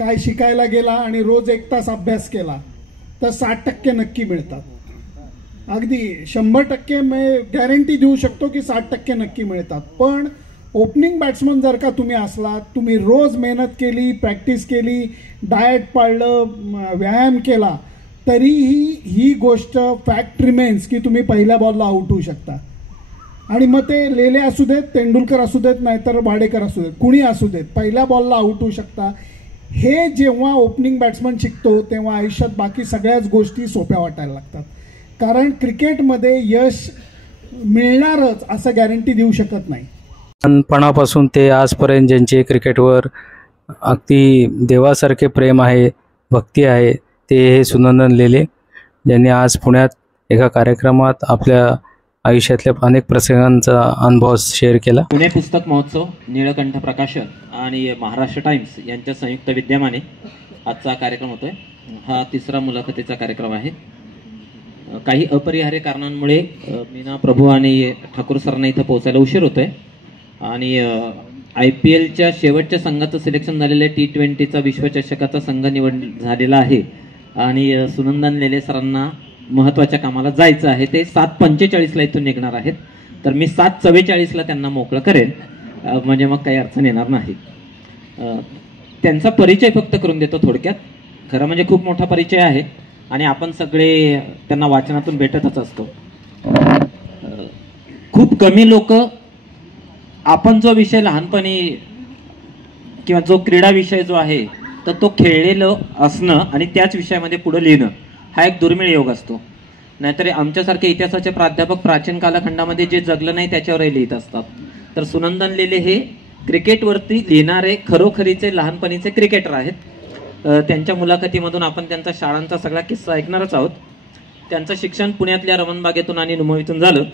काय शिकायला गेला आणि रोज 1 तास अभ्यास केला तर 60% नक्की मिळतात. अगदी 100% मी गॅरंटी देऊ शकतो की 60% नक्की मिळतात. पण ओपनिंग बॅट्समन जर का तुम्ही असलात, तुम्ही रोज मेहनत केली, प्रॅक्टिस केली, डाएट पाळलं, व्यायाम केला, तरीही ही गोष्ट फॅक्ट रिमेन्स की तुम्ही पहिल्या बॉलला आउट होऊ शकता. आणि मग ते लेले असू देत, तेंडुलकर असू देत, नाहीतर वाडेकर असू देत, कुणी असू देत, पहिल्या बॉलला आउट होऊ शकता. हे जेव्हा ओपनिंग बॅट्समन शिकतो तेव्हा आयुष्यात बाकी सगळ्याच गोष्टी सोप्या वाटायला लागतात. कारण क्रिकेटमध्ये यश मिळणारच असं गॅरंटी देऊ शकत नाही. लहानपणापासून ते आजपर्यंत ज्यांचे क्रिकेटवर अगदी देवासारखे प्रेम आहे, भक्ती आहे, ते हे सुनंदन लेले, ज्यांनी आज पुण्यात एका कार्यक्रमात आपल्या आयुष्यातल्या अनेक प्रसंगांचा अनुभव शेअर केला. पुणे पुस्तक महोत्सव, नीळकंठ प्रकाशन आणि महाराष्ट्र टाइम्स यांच्या संयुक्त विद्यमाने आजचा कार्यक्रम होतोय. हा 3रा मुलाखतीचा कार्यक्रम आहे. काही अपरिहार्य कारणांमुळे मीना प्रभू आणि ठाकूर सरांना इथं पोहोचायला उशीर होतोय आणि IPLच्या शेवटच्या संघाचं सिलेक्शन झालेलं आहे. T20चा विश्वचषकाचा संघ निवड झालेला आहे आणि सुनंदन लेले सरांना महत्त्वाच्या कामाला जायचं आहे. ते 7:45ला इथून निघणार आहेत. तर मी 7:44ला त्यांना मोकळं करेन, म्हणजे मग काही अडचण येणार नाही. त्यांचा परिचय फक्त करून देतो थोडक्यात. खरं म्हणजे खूप मोठा परिचय आहे आणि आपण सगळे त्यांना वाचनातून भेटतच असतो. खूप कमी लोक आपण जो विषय लहानपणी किंवा जो क्रीडा विषय जो आहे तर तो खेळलेलं असणं आणि त्याच विषयामध्ये पुढे लिहिणं हा एक दुर्मिळ योग असतो. नाहीतर आमच्यासारखे इतिहासाचे प्राध्यापक प्राचीन कालखंडामध्ये जे जगलं नाही त्याच्यावरही लिहित असतात. तर सुनंदन लेले हे क्रिकेटवरती लिहिणारे खरोखरीचे लहानपणीचे क्रिकेटर आहेत. त्यांच्या मुलाखतीमधून आपण त्यांचा शाळांचा सगळा किस्सा ऐकणारच आहोत. त्यांचं शिक्षण पुण्यातल्या रमणबागेतून आणि नुमवीतून झालं.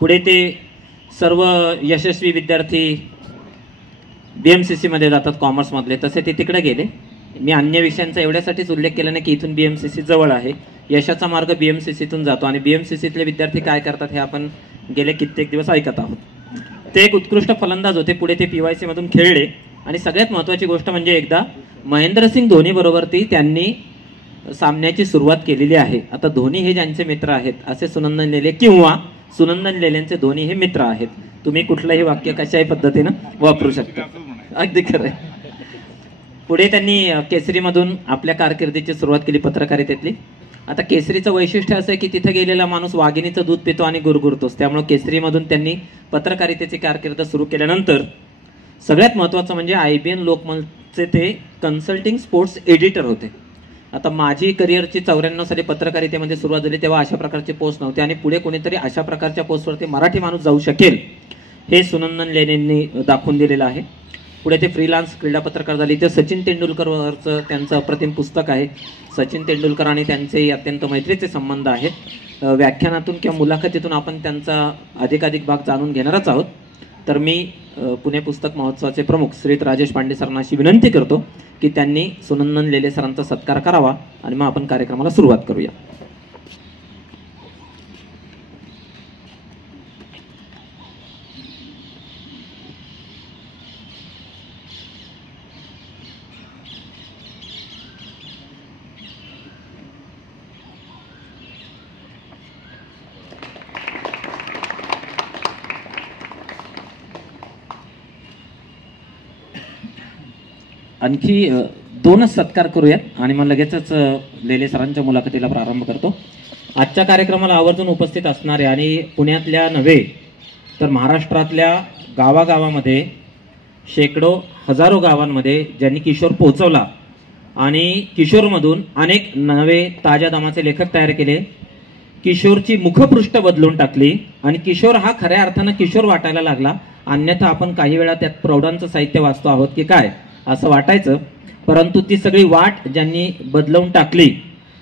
पुढे ते सर्व यशस्वी विद्यार्थी BMCC मध्ये जातात कॉमर्समधले, तसे ते तिकडे गेले. मी अन्य विषयांचा एवढ्यासाठीच उल्लेख केला नाही की इथून BMCC जवळ आहे. यशाचा मार्ग BMCCतून जातो आणि BMCCतले विद्यार्थी काय करतात हे आपण गेले कित्येक दिवस ऐकत आहोत. ते एक उत्कृष्ट फलंदाज होते. पुढे ते PYC मधून खेळले आणि सगळ्यात महत्त्वाची गोष्ट म्हणजे एकदा महेंद्रसिंग धोनी बरोबरती त्यांनी सामन्याची सुरुवात केलेली आहे. आता धोनी हे ज्यांचे मित्र आहेत असे सुनंदन लेले किंवा सुनंदन लेलेंचे धोनी हे मित्र आहेत. तुम्ही कुठलंही वाक्य कशाही पद्धतीनं वापरू शकता. अगदी खरं आहे. पुढे त्यांनी केसरीमधून आपल्या कारकिर्दीची सुरुवात केली पत्रकारितेतली. आता केसरीचं वैशिष्ट्य असं आहे की तिथे गेलेला माणूस वाघिणीचं दूध पितो आणि गुरगुरतोच. त्यामुळे केसरीमधून त्यांनी पत्रकारितेची कारकीर्द सुरू केल्यानंतर सगळ्यात महत्त्वाचं म्हणजे IBN लोकमतचे ते कन्सल्टिंग स्पोर्ट्स एडिटर होते. आता माझी करिअरची 94 साली पत्रकारितेमध्ये सुरुवात झाली तेव्हा अशा प्रकारची पोस्ट नव्हती आणि पुढे कोणीतरी अशा प्रकारच्या पोस्टवरती मराठी माणूस जाऊ शकेल हे सुनंदन लेलेंनी दाखवून दिलेलं आहे. पुढे ते फ्रीलान्स क्रीडा पत्रकार झाले. ते सचिन तेंडुलकरवरचं त्यांचं अप्रतिम पुस्तक आहे. सचिन तेंडुलकर आणि त्यांचे अत्यंत मैत्रीचे संबंध आहेत. व्याख्यानातून किंवा मुलाखतीतून आपण त्यांचा अधिकाधिक भाग जाणून घेणारच आहोत. तर मी पुणे पुस्तक महोत्सवाचे प्रमुख श्री राजेश पांडे सरांना अशी विनंती करतो की त्यांनी सुनंदन लेले सरांचा सत्कार करावा आणि मग आपण कार्यक्रमाला सुरुवात करूया. आणखी 2च सत्कार करूयात आणि मग लगेचच लेले सरांच्या मुलाखतीला प्रारंभ करतो. आजच्या कार्यक्रमाला आवर्जून उपस्थित असणारे आणि पुण्यातल्या नव्हे तर महाराष्ट्रातल्या गावागावामध्ये शेकडो हजारो गावांमध्ये ज्यांनी किशोर पोहोचवला आणि किशोरमधून अनेक नवे ताज्या दमाचे लेखक तयार केले. किशोरची मुखपृष्ठ बदलून टाकली आणि किशोर हा खऱ्या अर्थानं किशोर वाटायला लागला. अन्यथा आपण काही वेळा त्यात प्रौढांचं साहित्य वाचतो आहोत की काय असं वाटायचं. परंतु ती सगळी वाट ज्यांनी बदलवून टाकली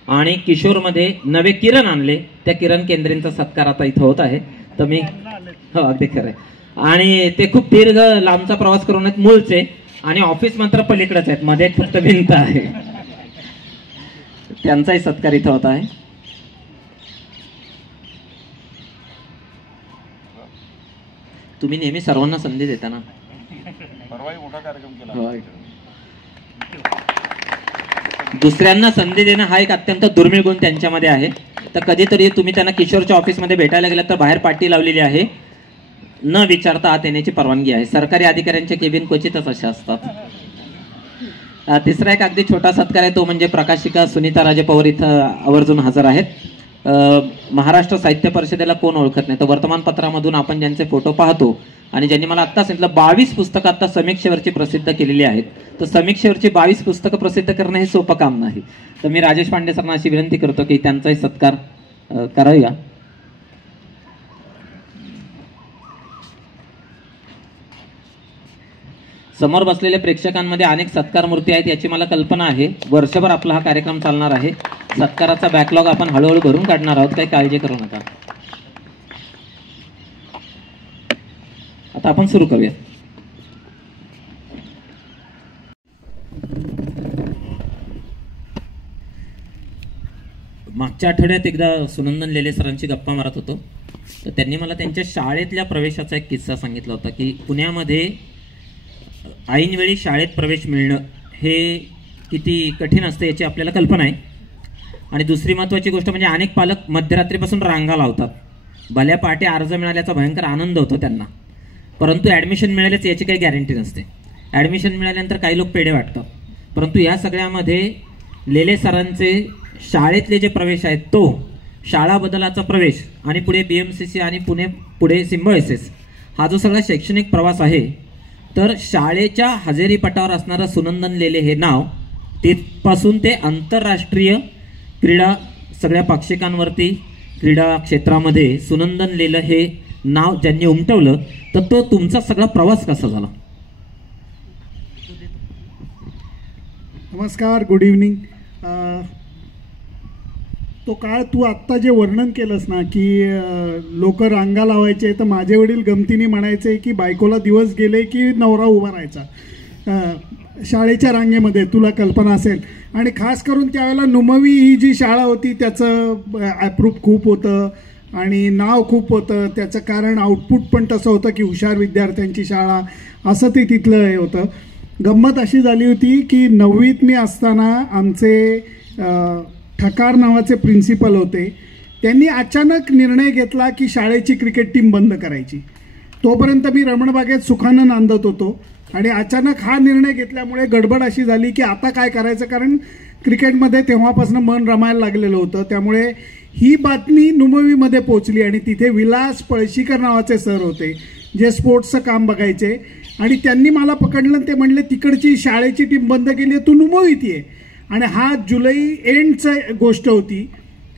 आणि किशोरमध्ये नवे किरण आणले त्या किरण केंद्रेंचा सत्कार आता इथं होत आहे. तर मी हो अगदी खरं आहे. आणि ते खूप दीर्घ लांबचा प्रवास करून आहेत मूळचे आणि ऑफिस मात्र पलीकडेच आहेत, मध्ये फक्त भिंत आहे. त्यांचाही सत्कार इथं होत आहे. तुम्ही नेहमी सर्वांना संधी देता ना. परवाही मोठा कार्यक्रम केला. दुसऱ्यांना संधी देणं हा एक अत्यंत दुर्मिळ गुण त्यांच्यामध्ये आहे. तर कधीतरी तुम्ही त्यांना किशोरच्या ऑफिसमध्ये भेटायला गेलात तर बाहेर पाटी लावलेली आहे, न विचारता आत येण्याची परवानगी आहे. सरकारी अधिकाऱ्यांच्या केबिन क्वचितच अशा असतात. तिसरा एक अगदी छोटा सत्कार आहे, तो म्हणजे प्रकाशिका सुनीता राजे पवार इथं आवर्जून हजर आहेत. महाराष्ट्र साहित्य परिषदेला कोण ओळखत नाही, तर वर्तमानपत्रामधून आपण ज्यांचे फोटो पाहतो आणि ज्यांनी मला आत्ता सांगितलं 22 पुस्तकं आता समीक्षेवरची प्रसिद्ध केलेली आहेत, तर समीक्षेवरची 22 पुस्तकं प्रसिद्ध करणं हे सोपं काम नाही. तर मी राजेश पांडे सरांना अशी विनंती करतो की त्यांचाही सत्कार करावा. समोर बसलेल्या प्रेक्षकांमध्ये अनेक सत्कार मूर्ती आहेत याची मला कल्पना आहे. वर्षभर आपला हा कार्यक्रम चालणार आहे. सत्काराचा बॅकलॉग आपण हळूहळू भरून काढणार आहोत, काही काळजी करू नका. आता आपण सुरू करूया. मागच्या आठवड्यात एकदा सुनंदन लेले सरांची गप्पा मारत होतो, तर त्यांनी मला त्यांच्या शाळेतल्या प्रवेशाचा एक किस्सा सांगितला होता की पुण्यामध्ये ऐनवेळी शाळेत प्रवेश मिळणं हे किती कठीण असतं याची आपल्याला कल्पना आहे. आणि दुसरी महत्त्वाची गोष्ट म्हणजे अनेक पालक मध्यरात्रीपासून रांगा लावतात. भल्या पहाटे अर्ज मिळाल्याचा भयंकर आनंद होतो त्यांना, परंतु ॲडमिशन मिळाल्याच याची काही गॅरंटी नसते. ॲडमिशन मिळाल्यानंतर काही लोक पेढे वाटतात, परंतु या सगळ्यामध्ये लेले सरांचे शाळेतले जे प्रवेश आहेत, तो शाळा बदलाचा प्रवेश आणि पुढे BMCC आणि पुढे सिम्बॉयसिस हा जो सगळा शैक्षणिक प्रवास आहे, तर शाळेच्या हजेरी पटावर असणारं सुनंदन लेले हे नाव तिथपासून ते आंतरराष्ट्रीय क्रीडा सगळ्या पाक्षिकांवरती क्रीडा क्षेत्रामध्ये सुनंदन लेलं हे नाव ज्यांनी उमटवलं, तर तो तुमचा सगळा प्रवास कसा झाला? नमस्कार, गुड इव्हनिंग. तो काळ तू आत्ता जे वर्णन केलंस ना की लोक रांगा लावायचे, तर माझे वडील गमतीने म्हणायचे की बायकोला दिवस गेले की नवरा उभा राहायचा शाळेच्या रांगेमध्ये, तुला कल्पना असेल. आणि खास करून त्यावेळेला नुमवी ही जी शाळा होती त्याचं ॲप्रूफ खूप होतं आणि नाव खूप होतं. त्याचं कारण आउटपुट पण तसं होतं की हुशार विद्यार्थ्यांची शाळा, असं ते तिथलं हे होतं. गंमत अशी झाली होती की 9वीत मी असताना आमचे ठकार नावाचे प्रिन्सिपल होते. त्यांनी अचानक निर्णय घेतला की शाळेची क्रिकेट टीम बंद करायची. तोपर्यंत मी रमणबागेत सुखानं नांदत होतो आणि अचानक हा निर्णय घेतल्यामुळे गडबड अशी झाली की आता काय करायचं, कारण क्रिकेटमध्ये तेव्हापासून मन रमायला लागलेलं होतं. त्यामुळे ही बातमी नुमवीमध्ये पोचली आणि तिथे विलास पळशीकर नावाचे सर होते जे स्पोर्ट्सचं काम बघायचे, आणि त्यांनी मला पकडलं. ते म्हणले तिकडची शाळेची टीम बंद केली आहे, तू नुमवीत ये. आणि हा जुलै एंडचं गोष्ट होती,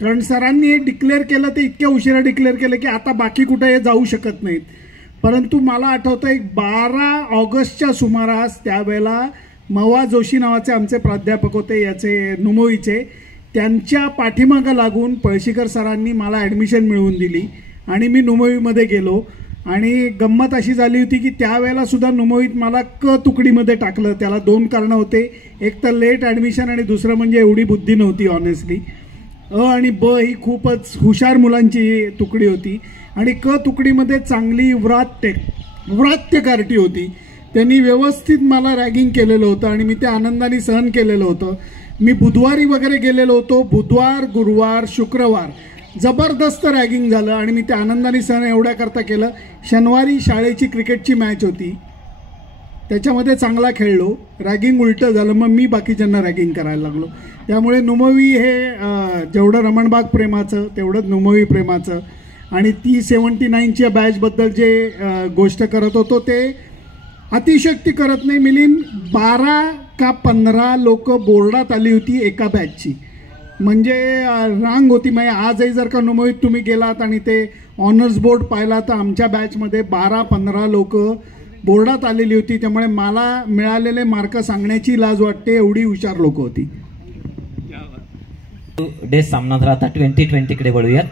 कारण सरांनी हे डिक्लेअर केलं ते इतक्या उशिरा डिक्लेअर केलं की आता बाकी कुठे हे जाऊ शकत नाहीत. परंतु मला आठवतं एक 12 ऑगस्टच्या सुमारास त्यावेळेला मवा जोशी नावाचे आमचे प्राध्यापक होते याचे नुमवीचे, त्यांच्या पाठीमागं लागून पळशीकर सरांनी मला ॲडमिशन मिळवून दिली आणि मी नुमवीमध्ये गेलो. आणि गंमत अशी झाली होती की त्यावेळेला सुद्धा नुमवीत मला क तुकडीमध्ये टाकलं. त्याला 2 कारणं होते, एक तर लेट ॲडमिशन आणि दुसरं म्हणजे एवढी बुद्धी नव्हती ऑनेस्टली. आणि ब ही खूपच हुशार मुलांची तुकडी होती आणि क तुकडीमध्ये चांगली व्रात्यकारटी होती. त्यांनी व्यवस्थित मला रॅगिंग केलेलं होतं आणि मी ते आनंदाने सहन केलेलं होतं. मी बुधवारी वगैरे गेलेलो होतो, बुधवार, गुरुवार, शुक्रवार जबरदस्त रॅगिंग झालं आणि मी त्या आनंदाने सहन एवढ्याकरता केलं. शनिवारी शाळेची क्रिकेटची मॅच होती, त्याच्यामध्ये चांगला खेळलो, रॅगिंग उलटं झालं, मग मी बाकीच्यांना रॅगिंग करायला लागलो. त्यामुळे नुमवी हे जेवढं रमणबाग प्रेमाचं तेवढंच नुमवी प्रेमाचं. आणि ती 79च्या बॅचबद्दल जे गोष्ट करत होतो ते अतिशक्ती करत नाही मिलिंद, 12 का 15 लोक बोर्डात आली होती एका बॅचची, म्हणजे रांग होती. म्हणजे आजही जर का नुमवीत तुम्ही गेलात आणि ते ऑनर्स बोर्ड पाहिला तर आमच्या बॅचमध्ये 12-15 लोक बोर्डात आलेली होती. त्यामुळे मला मिळालेले मार्क सांगण्याची लाज वाटते, एवढी हुशार लोक होती. डे सामना आता 2020 कडे वळूयात.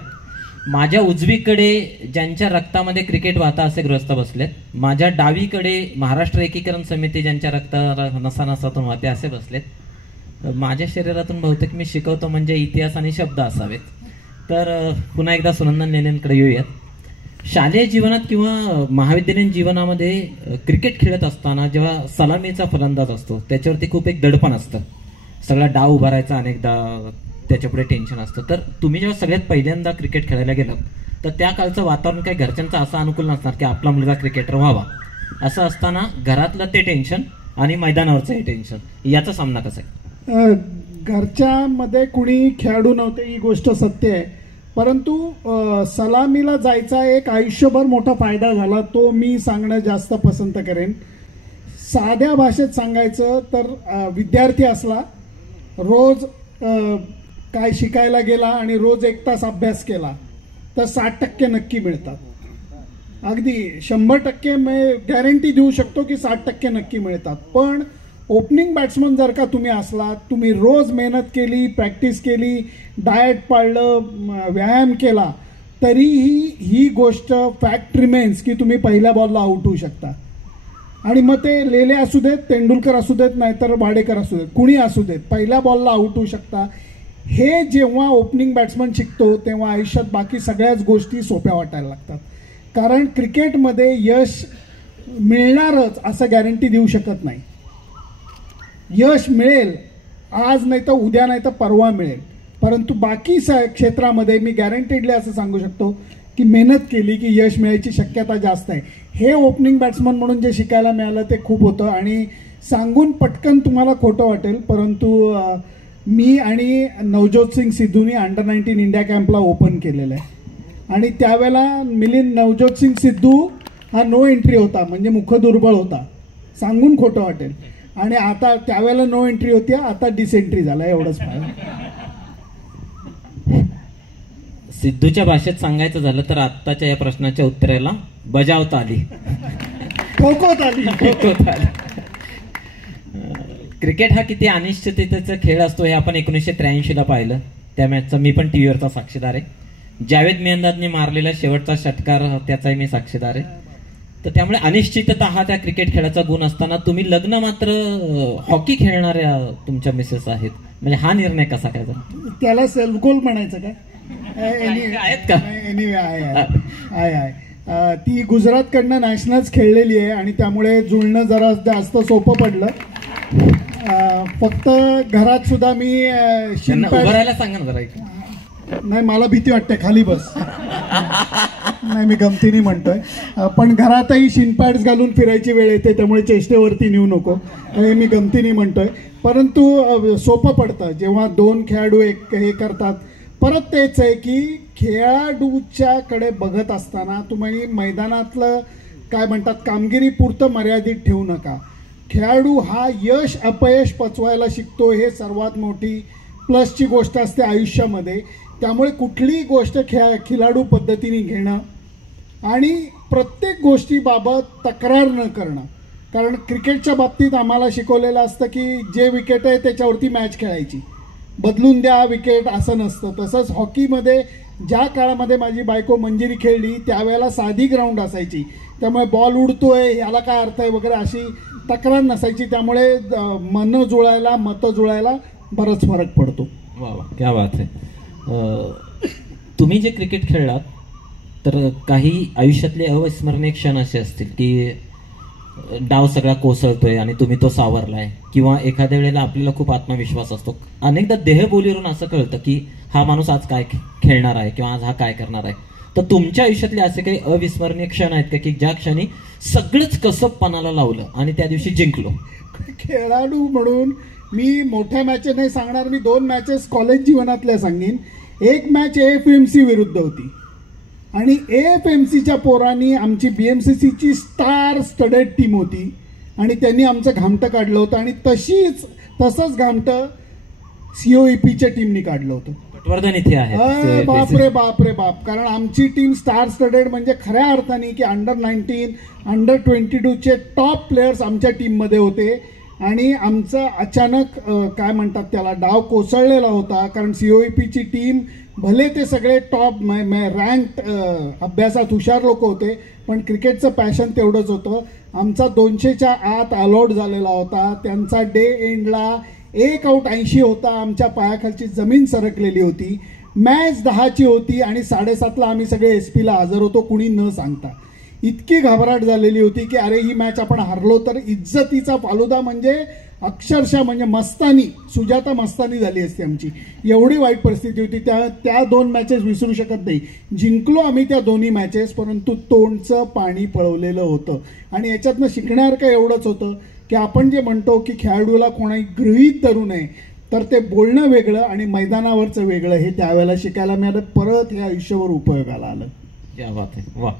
माझ्या उजवीकडे ज्यांच्या रक्तामध्ये क्रिकेट वाहता असे गृहस्थ बसलेत, माझ्या डावीकडे महाराष्ट्र एकीकरण समिती ज्यांच्या रक्ता नसानसातून वाहते असे बसलेत. माझ्या शरीरातून बहुतेक मी शिकवतो म्हणजे इतिहास आणि शब्द असावेत. तर पुन्हा एकदा सुनंदन लेलेंकडे येऊयात. शालेय जीवनात किंवा महाविद्यालयीन जीवनामध्ये क्रिकेट खेळत असताना जेव्हा सलामीचा फलंदाज असतो त्याच्यावरती खूप एक दडपण असतं. सगळा डाव उभारायचा अनेकदा त्याच्यापुढे टेन्शन असतं. तर तुम्ही जेव्हा सगळ्यात पहिल्यांदा क्रिकेट खेळायला गेलात तर त्या कालचं वातावरण काही घरच्यांचं असं अनुकूल नसणार की आपला मुलगा क्रिकेटर व्हावा. असं असताना घरातलं ते टेन्शन आणि मैदानावरचं हे टेन्शन, याचा सामना कसा आहे? घरच्यामध्ये कुणी खेळाडू नव्हते ही गोष्ट सत्य आहे, परंतु सलामीला जायचा एक आयुष्यभर मोठा फायदा झाला तो मी सांगणं जास्त पसंत करेन. साध्या भाषेत सांगायचं तर विद्यार्थी असला, रोज काय शिकायला गेला आणि रोज 1 तास अभ्यास केला तर 60% नक्की मिळतात. अगदी 100% मी गॅरंटी देऊ शकतो की 60% नक्की मिळतात. पण ओपनिंग बॅट्समन जर का तुम्ही असलात, तुम्ही रोज मेहनत केली, प्रॅक्टिस केली, डाएट पाळलं, व्यायाम केला, तरीही ही गोष्ट फॅक्ट रिमेन्स की तुम्ही पहिल्या बॉलला आउट होऊ शकता. आणि मग ते लेले असू देत, तेंडुलकर असू देत, नाहीतर वाडेकर असू देत, कुणी असू देत, पहिल्या बॉलला आउट होऊ शकता. हे जेव्हा ओपनिंग बॅट्समन शिकतो तेव्हा आयुष्यात बाकी सगळ्याच गोष्टी सोप्या वाटायला लागतात. कारण क्रिकेटमध्ये यश मिळणारच असं गॅरंटी देऊ शकत नाही. यश मिळेल, आज नाही तर उद्या नाही तर परवा मिळेल, परंतु बाकी क्षेत्रामध्ये मी गॅरंटेडली असं सांगू शकतो की मेहनत केली की यश मिळायची शक्यता जास्त आहे. हे ओपनिंग बॅट्समन म्हणून जे शिकायला मिळालं ते खूप होतं. आणि सांगून पटकन तुम्हाला खोटं वाटेल, परंतु मी आणि नवज्योत सिंग सिद्धूनी अंडर-19 इंडिया कॅम्पला ओपन केलेलं आहे. आणि त्यावेळेला नवज्योत सिंग सिद्धू हा नो एंट्री होता, म्हणजे मुखदुर्बळ होता, सांगून खोटं वाटेल. आणि आता त्यावेळेला नो एंट्री होती, आता डिसेंट्री झाला, एवढंच पाहिजे. सिद्धूच्या भाषेत सांगायचं झालं तर आत्ताच्या या प्रश्नाच्या उत्तराला बजावता आली, ठोकवत आली. क्रिकेट हा किती अनिश्चिततेचा खेळ असतो हे आपण 1983ला पाहिलं. त्या मॅचचा मी पण टीव्हीवरचा साक्षीदार आहे. जावेद मियांदादने मारलेला शेवटचा षटकार त्याचाही मी साक्षीदार आहे. तर त्यामुळे अनिश्चितता हा त्या क्रिकेट खेळाचा गुण असताना तुम्ही लग्न मात्र हॉकी खेळणाऱ्या तुमच्या मिसेस आहेत, म्हणजे हा निर्णय कसा काय झाला? त्याला सेल्फ गोल म्हणायचं काय? आहेत का? एनिवे आहे. ती गुजरातकडनं नॅशनल्स खेळलेली आहे आणि त्यामुळे जुळणं जरा जास्त सोपं पडलं. फक्त घरात सुद्धा मी उभारायला सांगा ना जरा. नाही, मला भीती वाटते, खाली बस. नाही, मी गमतीने म्हणतोय. पण घरातही शिनपॅड्स घालून फिरायची वेळ येते, त्यामुळे चेष्टेवरती नेऊ नको, हे मी गमतीने म्हणतोय. परंतु सोपं पडतं जेव्हा 2 खेळाडू हे करतात. परत तेच आहे की खेळाडूच्याकडे बघत असताना तुम्ही मैदानातलं काय म्हणतात कामगिरी पुरतं मर्यादित ठेवू नका. खेळाडू हा यश अपयश पचवायला शिकतो, हे सर्वात मोठी प्लसची गोष्ट असते आयुष्यामध्ये. त्यामुळे कुठलीही गोष्ट खिलाडू पद्धतीने घेणं आणि प्रत्येक गोष्टीबाबत तक्रार न करणं. कारण क्रिकेटच्या बाबतीत आम्हाला शिकवलेलं असतं की जे विकेट आहे त्याच्यावरती मॅच खेळायची, बदलून द्या विकेट असं नसतं. तसंच हॉकीमध्ये ज्या काळामध्ये माझी बायको मंजिरी खेळली त्यावेळेला साधी ग्राउंड असायची, त्यामुळे बॉल उडतोय याला काय अर्थ आहे वगैरे अशी तक्रार नसायची. त्यामुळे मतं जुळायला बराच फरक पडतो. वा वा, क्या बात आहे. तुम्ही जे क्रिकेट खेळलात तर काही आयुष्यातले अविस्मरणीय क्षण असे असतील की डाव सगळा कोसळतोय आणि तुम्ही तो सावरलाय, किंवा एखाद्या वेळेला आपल्याला खूप आत्मविश्वास असतो. अनेकदा देहबोलीवरून असं कळतं की हा माणूस आज काय खेळणार आहे किंवा आज हा काय करणार आहे. तर तुमच्या आयुष्यातले असे काही अविस्मरणीय क्षण आहेत का की ज्या क्षणी सगळंच कसं पणाला लावलं आणि त्या दिवशी जिंकलो? खेळाडू म्हणून मी मोठ्या मॅचेस नाही सांगणार, मी 2 मॅचेस कॉलेज जीवनातल्या सांगेन. एक मॅच AFMC विरुद्ध होती आणि AFMCच्या पोरांनी आमची BMCCची स्टार स्टडेड टीम होती आणि त्यांनी आमचं घामटं काढलं होतं आणि तसंच घामटं COEPच्या टीमनी काढलं होतं. पटवर्धन इथे आहे. बापरे बाप रे बाप. कारण आमची टीम स्टार स्टडेड म्हणजे खऱ्या अर्थाने की अंडर-19 अंडर-22चे टॉप प्लेयर्स आमच्या टीममध्ये होते आणि आमचं अचानक काय म्हणतात त्याला डाव कोसळलेला होता. कारण COEPची टीम भले ते सगळे टॉप रँक्ड अभ्यासात हुशार लोक होते, पण क्रिकेटचं पॅशन तेवढंच होतं. आमचा 200च्या आत अलॉट झालेला होता. त्यांचा डे एंडला 1 आऊट 80 होता. आमच्या पायाखालची जमीन सरकलेली होती. मॅच 10ची होती आणि 7:30ला आम्ही सगळे SP ला हजर होतो, कुणी न सांगता. इतकी घबराट झालेली होती की अरे ही मॅच आपण हरलो तर इज्जतीचा फालुदा म्हणजे अक्षरशः म्हणजे मस्तानी, सुजाता मस्तानी झाली असती आमची, एवढी वाईट परिस्थिती होती. त्या 2 मॅचेस विसरू शकत नाही. जिंकलो आम्ही त्या दोन्ही मॅचेस, परंतु तोंडचं पाणी पळवलेलं होतं. आणि याच्यातनं शिकण्यासारखं एवढंच होतं की आपण जे म्हणतो की खेळाडूला कोणाही गृहीत धरू नये, तर ते बोलणं वेगळं आणि मैदानावरचं वेगळं हे त्यावेळेला शिकायला मिळालं. परत हे आयुष्यावर उपयोगाला आलं. क्या बात आहे, वा.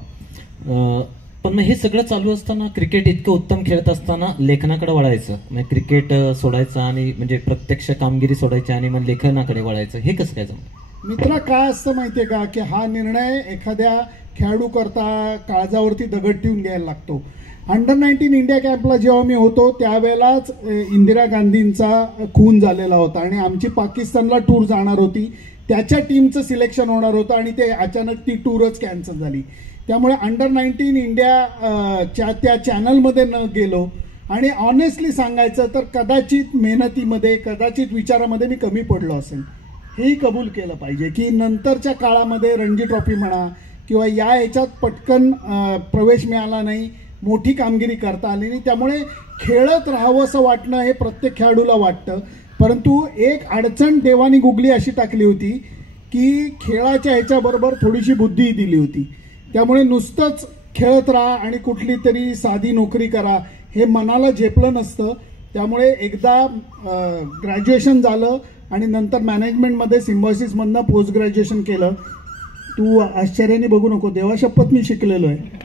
पण मग हे सगळं चालू असताना, क्रिकेट इतकं उत्तम खेळत असताना लेखनाकडे वळायचं, म्हणजे क्रिकेट सोडायचं आणि म्हणजे प्रत्यक्ष कामगिरी सोडायची आणि मग लेखनाकडे वळायचं, हे कसं काय जमलं? मित्रा, काय असतं माहितीये का की हा निर्णय एखाद्या खेळाडू करता काळजावरती दगड ठेवून घ्यायला लागतो. अंडर-19 इंडिया कॅम्पला जेव्हा मी होतो त्यावेळेलाच इंदिरा गांधींचा खून झालेला होता आणि आमची पाकिस्तानला टूर जाणार होती. त्याच्या टीमचं सिलेक्शन होणार होतं आणि ते अचानक ती टूरच कॅन्सल झाली. त्यामुळे अंडर-19 इंडिया त्या चॅनलमध्ये न गेलो. आणि ऑनेस्टली सांगायचं तर कदाचित मेहनतीमध्ये, कदाचित विचारामध्ये मी कमी पडलो असेल, हेही कबूल केलं पाहिजे की नंतरच्या काळामध्ये रणजी ट्रॉफी म्हणा किंवा या ह्याच्यात पटकन प्रवेश मिळाला नाही, मोठी कामगिरी करता आली नाही. त्यामुळे खेळत राहावं असं वाटणं हे प्रत्येक खेळाडूला वाटतं. परंतु एक अडचण देवानी गुगली अशी टाकली होती की खेळाच्या ह्याच्याबरोबर थोडीशी बुद्धी दिली होती. त्यामुळे नुसतंच खेळत राहा आणि कुठली तरी साधी नोकरी करा हे मनाला झेपलं नसतं. त्यामुळे एकदा ग्रॅज्युएशन झालं आणि नंतर मॅनेजमेंटमध्ये सिम्बॉयसिसमधनं पोस्ट ग्रॅज्युएशन केलं. तू आश्चर्याने बघू नको, देवाशपथ मी शिकलेलो आहे.